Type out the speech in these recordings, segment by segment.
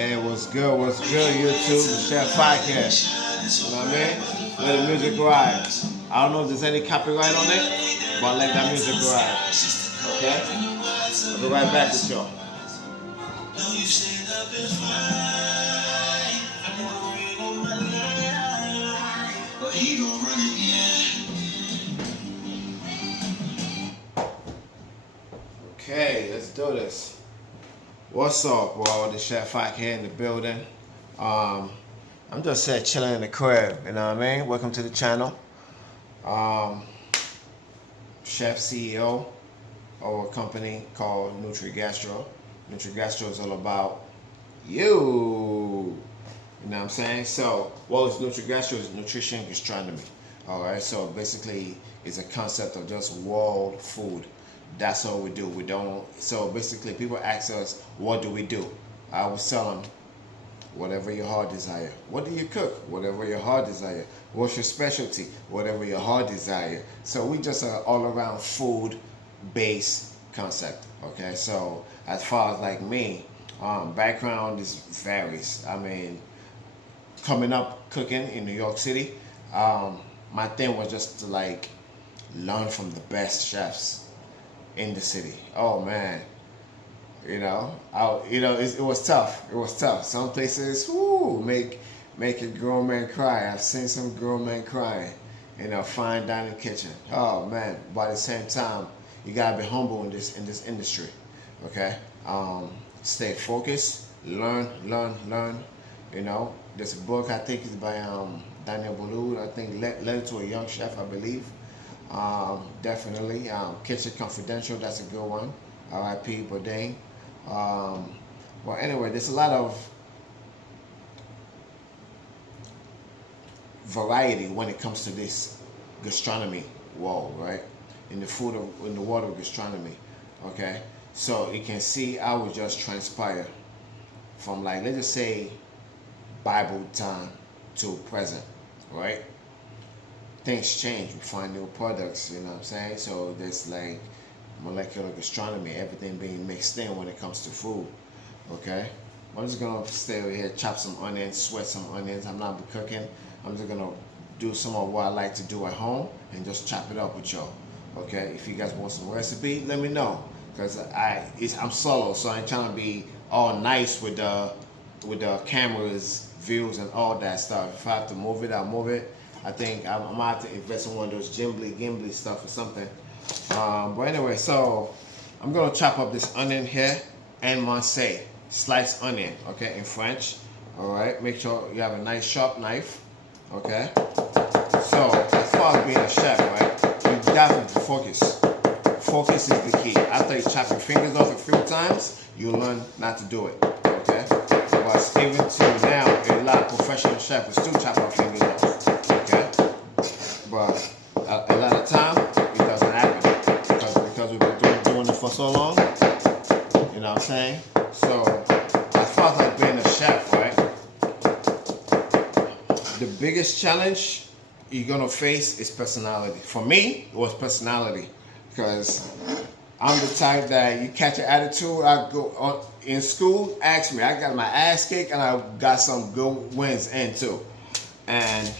What's good, YouTube? Chef Hak here. You know what I mean? Let the music ride. I don't know if there's any copyright on it, but let that music ride. Okay? I'll be right back with y'all. Okay, let's do this. What's up, bro? The Chef Hak here in the building. I'm just chilling in the crib, you know what I mean? Welcome to the channel. Chef CEO of a company called NutriGastro. NutriGastro is all about you. You know what I'm saying? So, what is NutriGastro? Is nutrition gastronomy. Alright, so basically it's a concept of just world food. That's all we do. We don't. So basically, people ask us, "What do we do?" I was tell them, "Whatever your heart desire." What do you cook? Whatever your heart desire. What's your specialty? Whatever your heart desire. So we just are all around food-based concept. Okay. So as far as like me, background is varies. I mean, coming up cooking in New York City, my thing was just to like learn from the best chefs in the city. Oh man, it was tough. It was tough. Some places, make a grown man cry. I've seen some grown men crying in a fine dining kitchen. Oh man, but at the same time, you gotta be humble in this industry. Okay, stay focused, learn. You know, there's a book I think is by Daniel Boulud. I think led to a young chef, I believe. Definitely. Kitchen Confidential, that's a good one. R.I.P. Bourdain. Well, anyway, there's a lot of variety when it comes to this gastronomy world, right? In the world of gastronomy, okay? So you can see I would just transpire from like, let's just say, Bible time to present, right? Things change. We find new products, you know what I'm saying? So there's like molecular gastronomy, everything being mixed in when it comes to food, okay? I'm just gonna stay over here, chop some onions, sweat some onions. I'm not cooking. I'm just gonna do some of what I like to do at home and just chop it up with y'all, okay? If you guys want some recipe, let me know, because I'm solo, so I ain't trying to be all nice with the cameras, views, and all that stuff. If I have to move it, I'll move it. I think I'm gonna have to invest in one of those gimbly stuff or something. But anyway, so I'm gonna chop up this onion here and Marseille, sliced onion, okay, in French. All right, make sure you have a nice sharp knife, okay. So as far as being a chef, right, you definitely focus. Focus is the key. After you chop your fingers off a few times, you'll learn not to do it, okay. But even to now, a lot of professional chefs will still chop our fingers off. But a lot of time it doesn't happen because we've been doing it for so long. You know what I'm saying? So as far as like being a chef, right? The biggest challenge you're gonna face is personality. For me, it was personality, because I'm the type that you catch an attitude. I go on in school. Ask me, I got my ass kicked and I got some good wins in too. And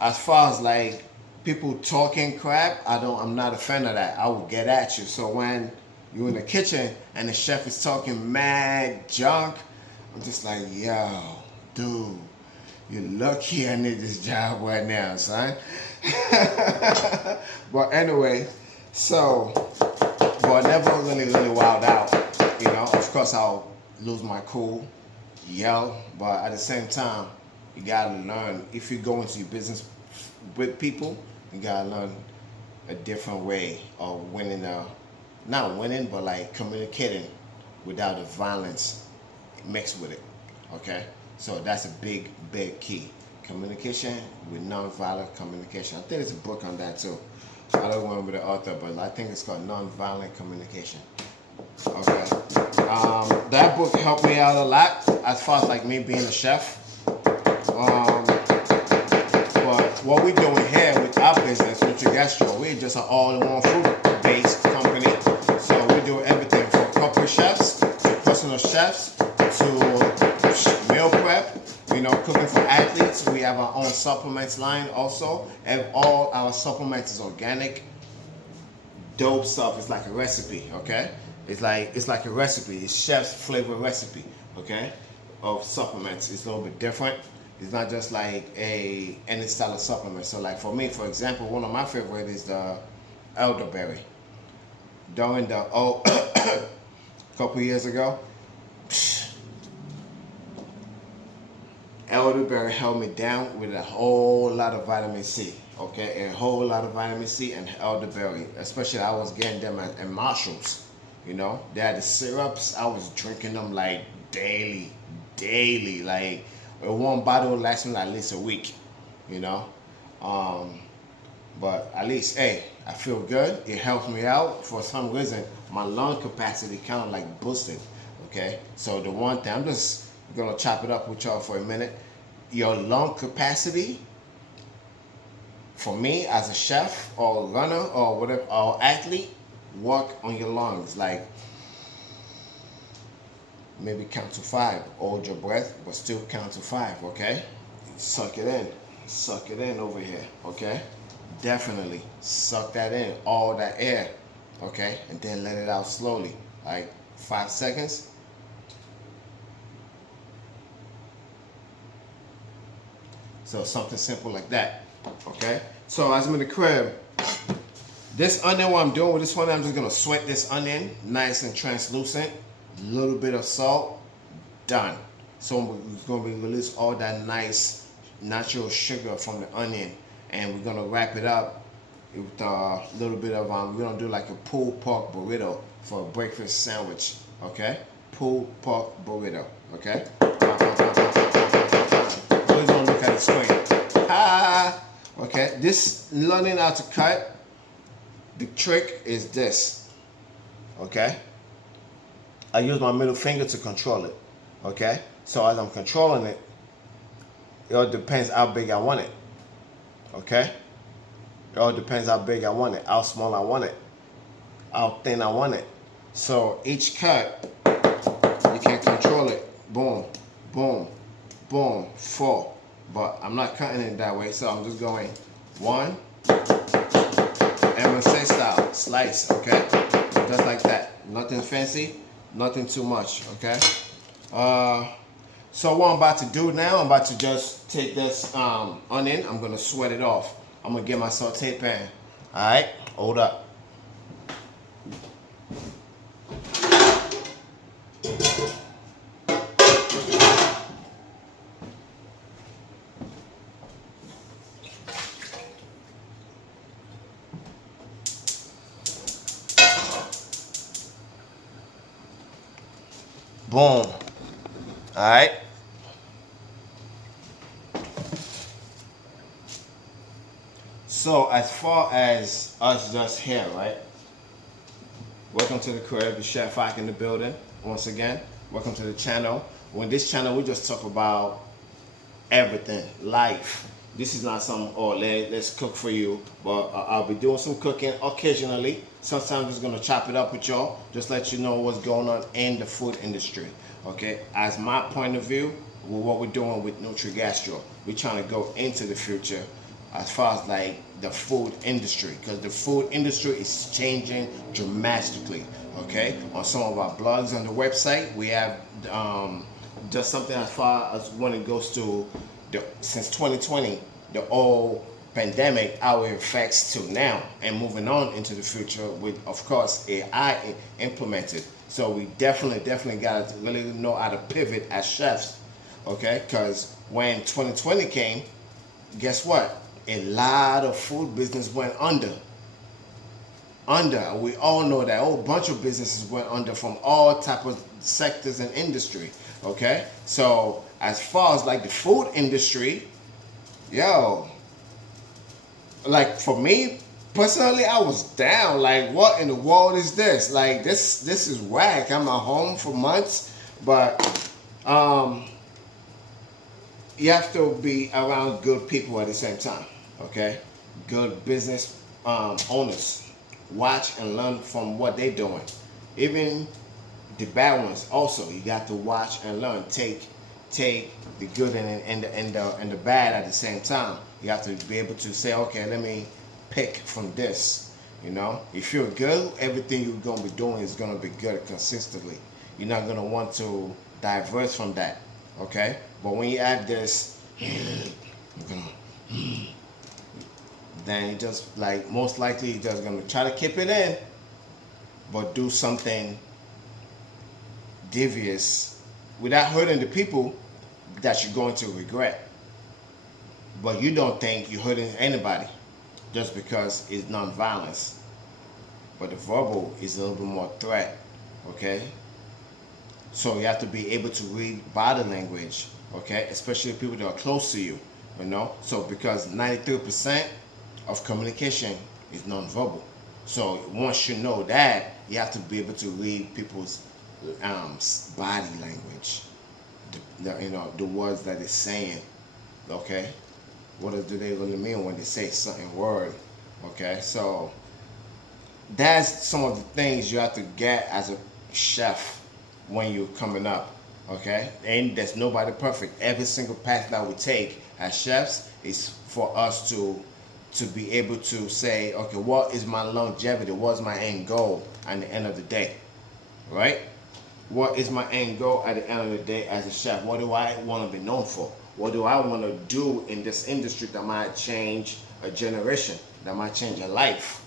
as far as like people talking crap, I'm not a fan of that. I will get at you. So when you're in the kitchen and the chef is talking mad junk, I'm just like, yo, dude, you're lucky I need this job right now, son. But anyway, so, but never really wild out. You know, of course I'll lose my cool, yell, but at the same time, you gotta learn. If you go into your business with people, you gotta learn a different way of winning, not winning, but like communicating without the violence mixed with it, okay? So that's a big key. Communication with non-violent communication. I think there's a book on that too. I don't remember the author, but I think it's called Non-Violent Communication. Okay. That book helped me out a lot as far as like me being a chef. But what we're doing here with our business, NutriGastro, we're just an all-in-one food-based company. So we do everything from corporate chefs to personal chefs to meal prep, you know, cooking for athletes. We have our own supplements line also, and all our supplements is organic, dope stuff. It's like a recipe, okay? It's like a recipe. It's chef's flavor recipe, okay, of supplements. It's a little bit different. It's not just like any style of supplement. So like for me, for example, one of my favorite is the elderberry. During the couple years ago, elderberry held me down with a whole lot of vitamin C. Okay, a whole lot of vitamin C and elderberry. Especially I was getting them at Marshalls. You know, they had the syrups. I was drinking them like daily. Like one bottle lasted me at least a week. You know, but at least, hey, I feel good. It helps me out. For some reason, my lung capacity kind of like boosted. Okay, so the one thing, I'm just gonna chop it up with y'all for a minute. Your lung capacity, for me as a chef or runner or whatever, or athlete, work on your lungs. Like maybe count to 5, hold your breath, but still count to 5. Okay, suck it in over here. Okay, definitely suck that in, all that air. Okay, and then let it out slowly, like 5 seconds. So something simple like that. Okay, so as I'm in the crib, this onion, what I'm doing with this one, I'm just gonna sweat this onion nice and translucent. A little bit of salt, done. So we're gonna release all that nice natural sugar from the onion, and we're gonna wrap it up with a little bit of we're gonna do like a pulled pork burrito for a breakfast sandwich. Okay, pulled pork burrito. Okay. Always gonna look at the screen. Okay, this learning how to cut. The trick is this. Okay. I use my middle finger to control it. Okay, so as I'm controlling it, it all depends how big I want it. Okay, it all depends how big I want it, how small I want it, how thin I want it. So each cut, you can control it. Boom, boom, boom, 4. But I'm not cutting it that way, so I'm just going 1, MSA style, slice. Okay, just like that. Nothing fancy. Nothing too much, okay? So what I'm about to do now, I'm about to just take this onion, I'm gonna sweat it off. I'm gonna get my saute pan. All right, hold up. Boom. All right. So as far as us just here, right? Welcome to the crib, Chef Hak in the building. Once again, welcome to the channel. On this channel, we just talk about everything, life. This is not some, let's cook for you, but I'll be doing some cooking occasionally. Sometimes I'm just gonna chop it up with y'all, just let you know what's going on in the food industry. Okay, as my point of view, with what we're doing with NutriGastro, we're trying to go into the future as far as like the food industry, because the food industry is changing dramatically. Okay, on some of our blogs on the website, we have just something as far as when it goes to since 2020, the whole pandemic, how it affects to now and moving on into the future with, of course, AI implemented. So we definitely got to really know how to pivot as chefs, okay? Because when 2020 came, guess what? A lot of food business went under. We all know that a whole bunch of businesses went under from all type of sectors and industry, okay? So as far as like the food industry, yo, like for me personally, I was down. Like, what in the world is this? Like, this is whack. I'm at home for months, but you have to be around good people at the same time, okay? Good business owners. Watch and learn from what they're doing. Even the bad ones also, you got to watch and learn. Take take the good and the bad at the same time. You have to be able to say, okay, let me pick from this. You know, if you're good, everything you're gonna be doing is gonna be good consistently. You're not gonna want to diverse from that. Okay, but when you add this, then you just like most likely you're just gonna try to keep it in, but do something devious without hurting the people that you're going to regret. But you don't think you're hurting anybody just because it's non-violence. But the verbal is a little bit more threat, okay? So you have to be able to read body language, okay? Especially people that are close to you, you know? So because 93% of communication is non-verbal. So once you know that, you have to be able to read people's body language, the words that they're saying, okay? What do they really mean when they say certain word, okay? So that's some of the things you have to get as a chef when you're coming up, okay? And there's nobody perfect. Every single path that we take as chefs is for us to be able to say, okay, what is my longevity? What's my end goal at the end of the day, right? What is my end goal at the end of the day as a chef? What do I want to be known for? What do I want to do in this industry that might change a generation, that might change a life?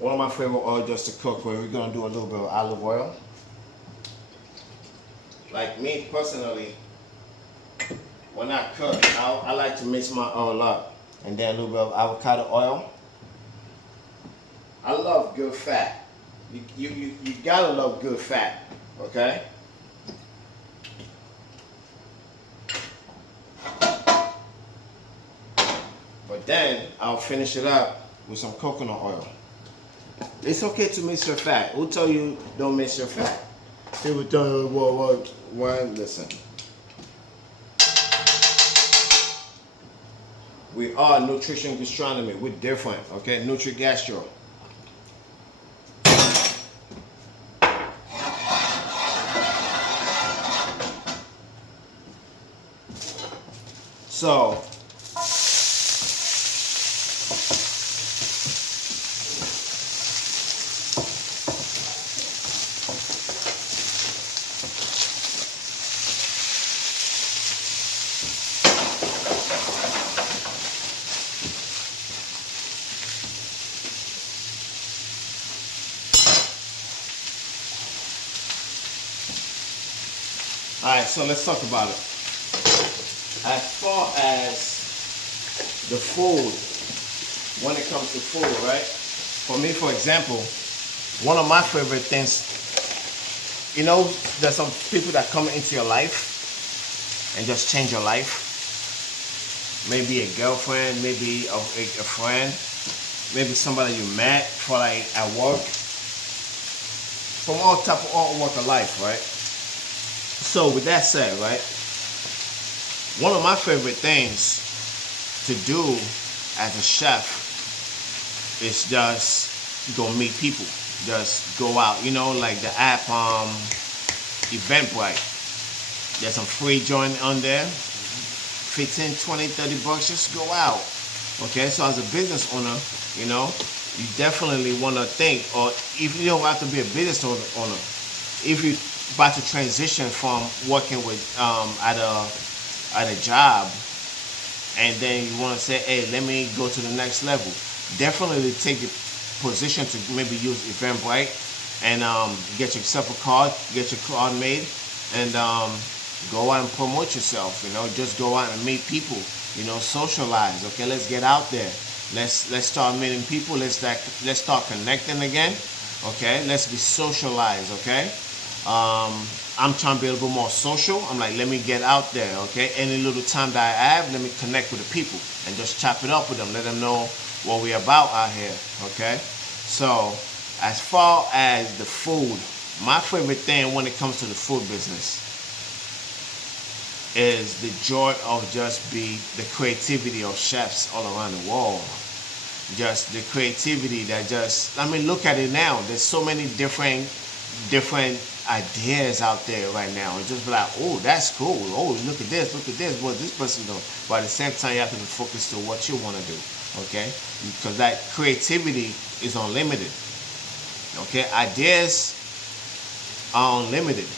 One of my favorite oils just to cook, where we're going to do a little bit of olive oil. Like me personally, when I cook, I like to mix my oil up, and then a little bit of avocado oil. I love good fat. You gotta love good fat, okay? But then I'll finish it up with some coconut oil. It's okay to mix your fat. Who tell you don't mix your fat? People tell you, well, listen. We are nutrition gastronomy. We're different, okay? Nutri-Gastro. So, alright, so let's talk about it. As far as the food, when it comes to food, right? For me, for example, one of my favorite things, you know, there's some people that come into your life and just change your all maybe a girlfriend, maybe a friend, maybe somebody you met for like at work, from all walk of life, right? So with that said, right, one of my favorite things to do as a chef is just go meet people, just go out, you know, like the app Eventbrite. There's some free joint on there, 15, 20, 30 bucks, just go out. Okay, so as a business owner, you know, you definitely want to think, or if you don't have to be a business owner, if you're about to transition from working with at a job, and then you want to say, hey, let me go to the next level, definitely take the position to maybe use Eventbrite and get yourself a card, get your card made, and go out and promote yourself. You know, just go out and meet people. You know, socialize. Okay, let's get out there. Let's start meeting people. Let's start connecting again. Okay, let's be socialized. Okay, I'm trying to be a little bit more social. I'm like, let me get out there. Okay, any little time that I have, let me connect with the people and just chop it up with them. Let them know what we're about out here. Okay, so as far as the food, my favorite thing when it comes to the food business is the joy of just be the creativity of chefs all around the world. Just the creativity that just, I mean, look at it now. There's so many different ideas out there right now and just be like, oh, that's cool. Oh, look at this, what this person doing. But at the same time, you have to be focused to what you want to do, okay? Because that creativity is unlimited, okay? Ideas are unlimited,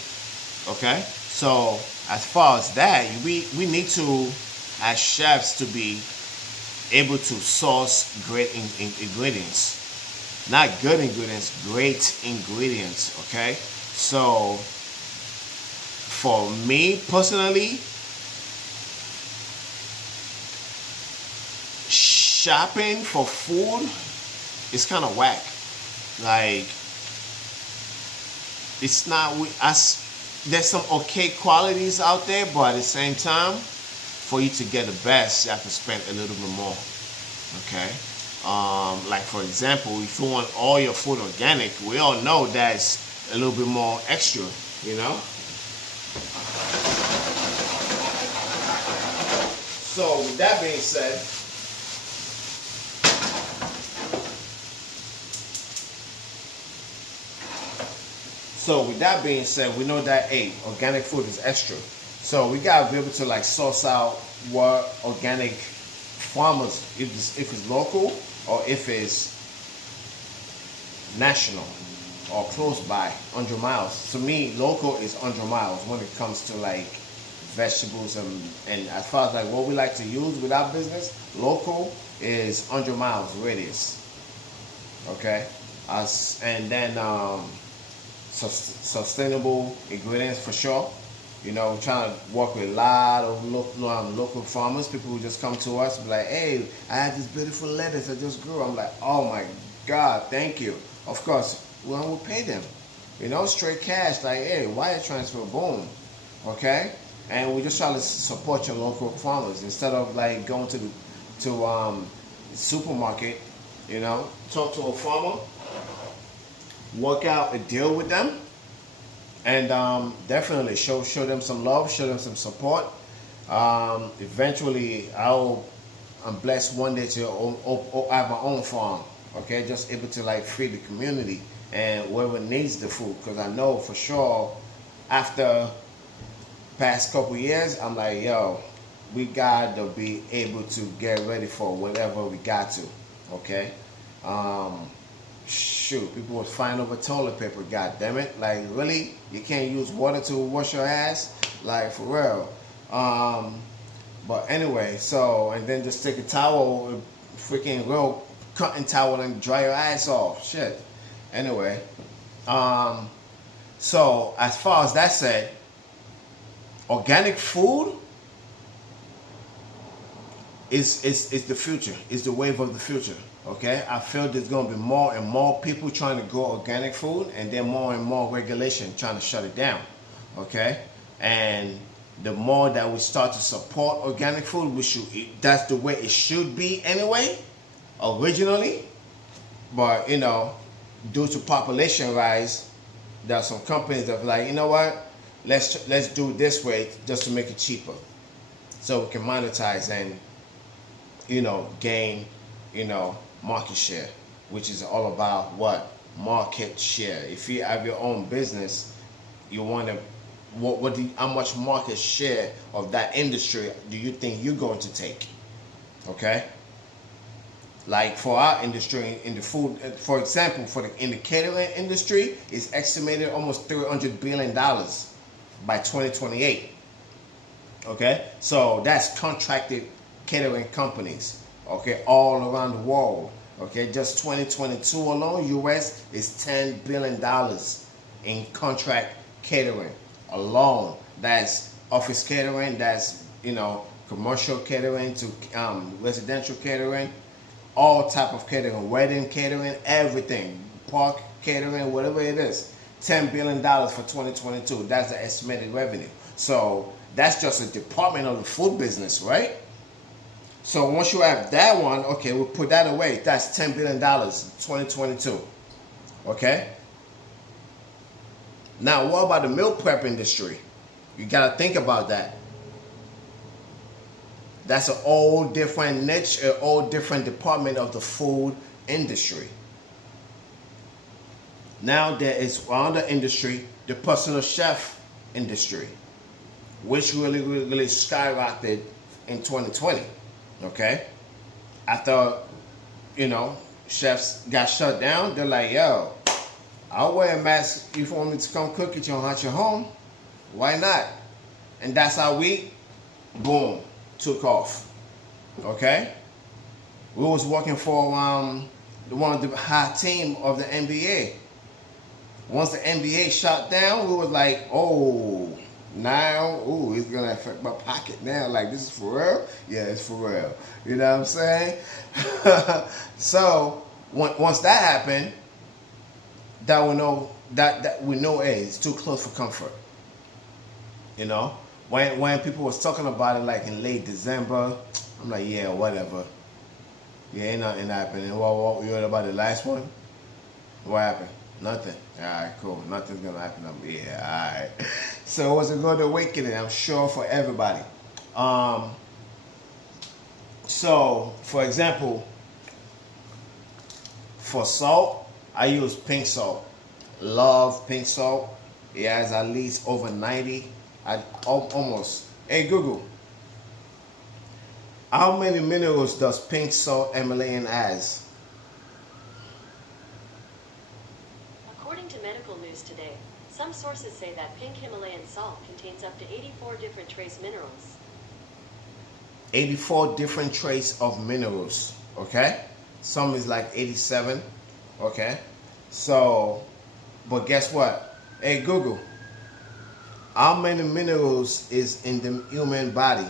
okay? So as far as that, we need to, as chefs, to be able to source great ingredients. Not good ingredients, great ingredients, okay? So for me personally, shopping for food is kind of whack. Like, it's not, there's some okay qualities out there, but at the same time, for you to get the best, you have to spend a little bit more, okay? Like for example, if you want all your food organic, we all know that's a little bit more extra, you know? So with that being said, we know that, hey, organic food is extra. So we gotta be able to like source out what organic farmers, if it's local or if it's national or close by, 100 miles. To me, local is 100 miles when it comes to like vegetables and as far as like what we like to use with our business, local is 100 miles radius. Okay, and then sustainable ingredients for sure. You know, we're trying to work with a lot of local farmers, people who just come to us and be like, hey, I have this beautiful lettuce I just grew. I'm like, oh my God, thank you. Of course, we'll pay them. You know, straight cash, like, hey, wire transfer, boom. Okay? And we just try to support your local farmers instead of like going to the supermarket, you know, talk to a farmer, work out a deal with them, and definitely show them some love, show them some support. Eventually, I'm blessed one day to have my own farm. Okay, just able to like feed the community and whoever needs the food. Because I know for sure, after past couple years, I'm like, yo, we got to be able to get ready for whatever we got to. Okay. Shoot, people was fighting over toilet paper, god damn it. Like, really? You can't use water to wash your ass? Like, for real. But anyway, so, and then just take a towel, freaking real cotton towel, and dry your ass off. Shit. Anyway, so as far as that said, organic food is the future, is the wave of the future. Okay, I feel there's gonna be more and more people trying to grow organic food, and then more and more regulation trying to shut it down. Okay, and the more that we start to support organic food, that's the way it should be anyway, originally. But you know, due to population rise, there are some companies that are like, you know what, let's do it this way just to make it cheaper, so we can monetize and, you know, gain, you know, market share, which is all about what? Market share. If you have your own business, you want to, how much market share of that industry do you think you're going to take? Okay. Like for our industry in the food, for example, in the catering industry, it's estimated almost $300 billion by 2028. Okay, so that's contracted catering companies. Okay, all around the world. Okay, just 2022 alone, US is $10 billion in contract catering alone. That's office catering, that's, you know, commercial catering to residential catering, all type of catering, wedding catering, everything, park catering, whatever it is. $10 billion for 2022. That's the estimated revenue. So that's just a department of the food business, right? So once you have that one, okay, we'll put that away. That's $10 billion, 2022. Okay? Now, what about the meal prep industry? You got to think about that. That's an all different niche, an all different department of the food industry. Now there is another industry, the personal chef industry, which really skyrocketed in 2020. Okay, after chefs got shut down, they're like, yo, I'll wear a mask if you want me to come cook at your home. Why not? And that's how we, boom, took off. Okay? We was working for one of the high team of the NBA. Once the NBA shut down, we was like, oh, now, ooh, it's gonna affect my pocket now. Like, this is for real? Yeah, it's for real. You know what I'm saying? So once that happened, that we know, hey, it's too close for comfort. You know, when people was talking about it like in late December, I'm like, yeah, whatever. Yeah, ain't nothing happening. What you heard about the last one? What happened? Nothing. All right, cool. Nothing's gonna happen. Yeah, all right. So it was a good awakening, I'm sure, for everybody. So, for example, for salt, I use pink salt. Love pink salt. It has at least over 90. Almost. Hey Google, how many minerals does pink salt Himalayan has? According to medical news today, some sources say that pink Himalayan salt contains up to 84 different trace minerals. 84 different trace of minerals. Okay? Some is like 87. Okay? So, but guess what? Hey Google, how many minerals is in the human body?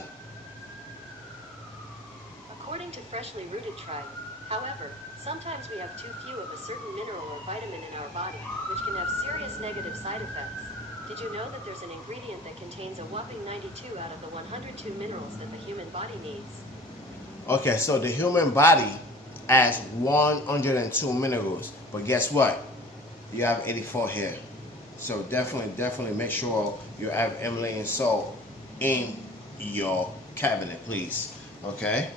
According to Freshly Rooted Tribe, however, sometimes we have too few of a certain mineral or vitamin in our body, which can have serious negative side effects. Did you know that there's an ingredient that contains a whopping 92 out of the 102 minerals that the human body needs? Okay, so the human body has 102 minerals, but guess what? You have 84 here. So definitely make sure you have Himalayan salt in your cabinet, please. Okay?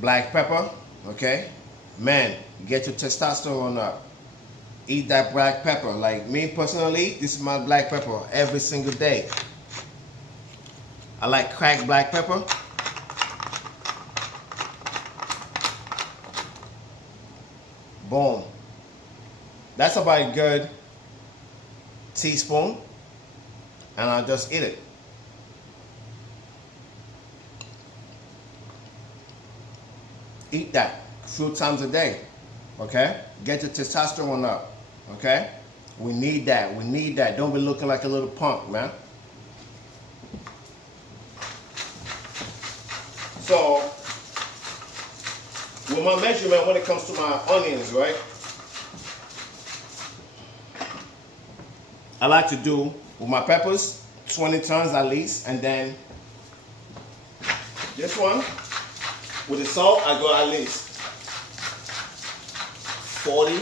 Black pepper, okay? Man, get your testosterone up. Eat that black pepper. Like me personally, this is my black pepper every single day. I like cracked black pepper. Boom. That's about a good teaspoon, and I'll just eat it. Eat that a few times a day. Okay? Get your testosterone up. Okay? We need that. We need that. Don't be looking like a little punk, man. So, with my measurement when it comes to my onions, right? I like to do with my peppers 20 tons at least, and then this one with the salt I go at least 40.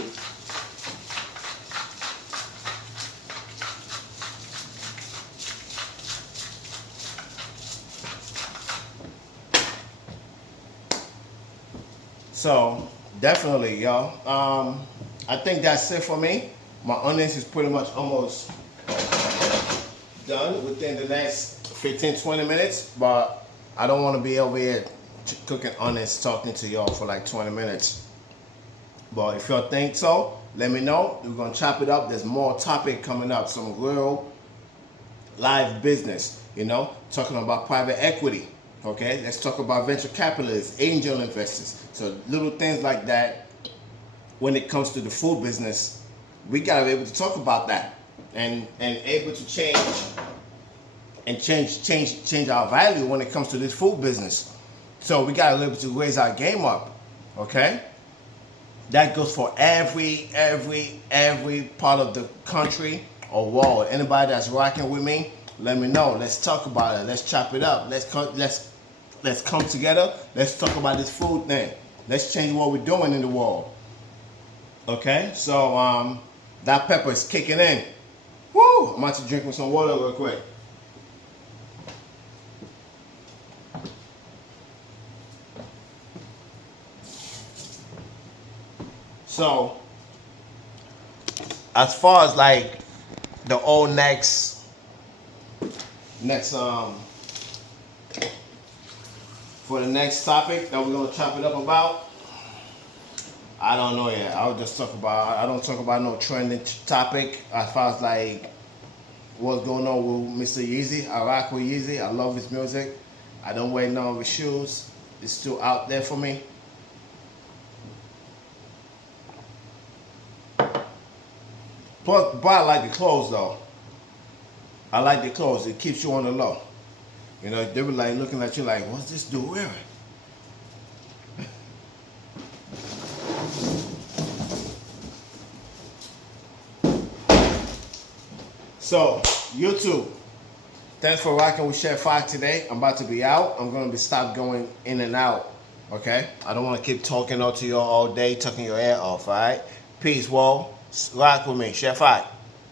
So definitely, y'all. I think that's it for me. My onions is pretty much almost done within the next 15-20 minutes, but I don't want to be over here cooking onions talking to y'all for like 20 minutes. But if y'all think so, let me know. We're going to chop it up. There's more topic coming up, some real live business, talking about private equity. Okay, let's talk about venture capitalists, angel investors. So little things like that. When it comes to the food business, we gotta be able to talk about that and able to change our value when it comes to this food business. So we gotta be able to raise our game up. Okay, that goes for every part of the country or world. Anybody that's rocking with me, let me know. Let's talk about it. Let's chop it up. Let's come together. Let's talk about this food thing. Let's change what we're doing in the world. Okay, so that pepper is kicking in. Woo! I'm about to drink with some water real quick. So as far as like the old next for the next topic that we're gonna chop it up about, I don't know yet. I don't talk about no trending topic as far as like what's going on with Mr. Yeezy. I rock with Yeezy. I love his music. I don't wear none of his shoes. It's still out there for me. But I like the clothes though. I like the clothes. It keeps you on the low. You know, they were like looking at you like, what's this dude wearing? So, YouTube, thanks for rocking with Chef Hak today. I'm about to be out. I'm going to stop going in and out, okay? I don't want to keep talking out to you all day, talking your ear off, all right? Peace, whoa. Rock with me, Chef Hak.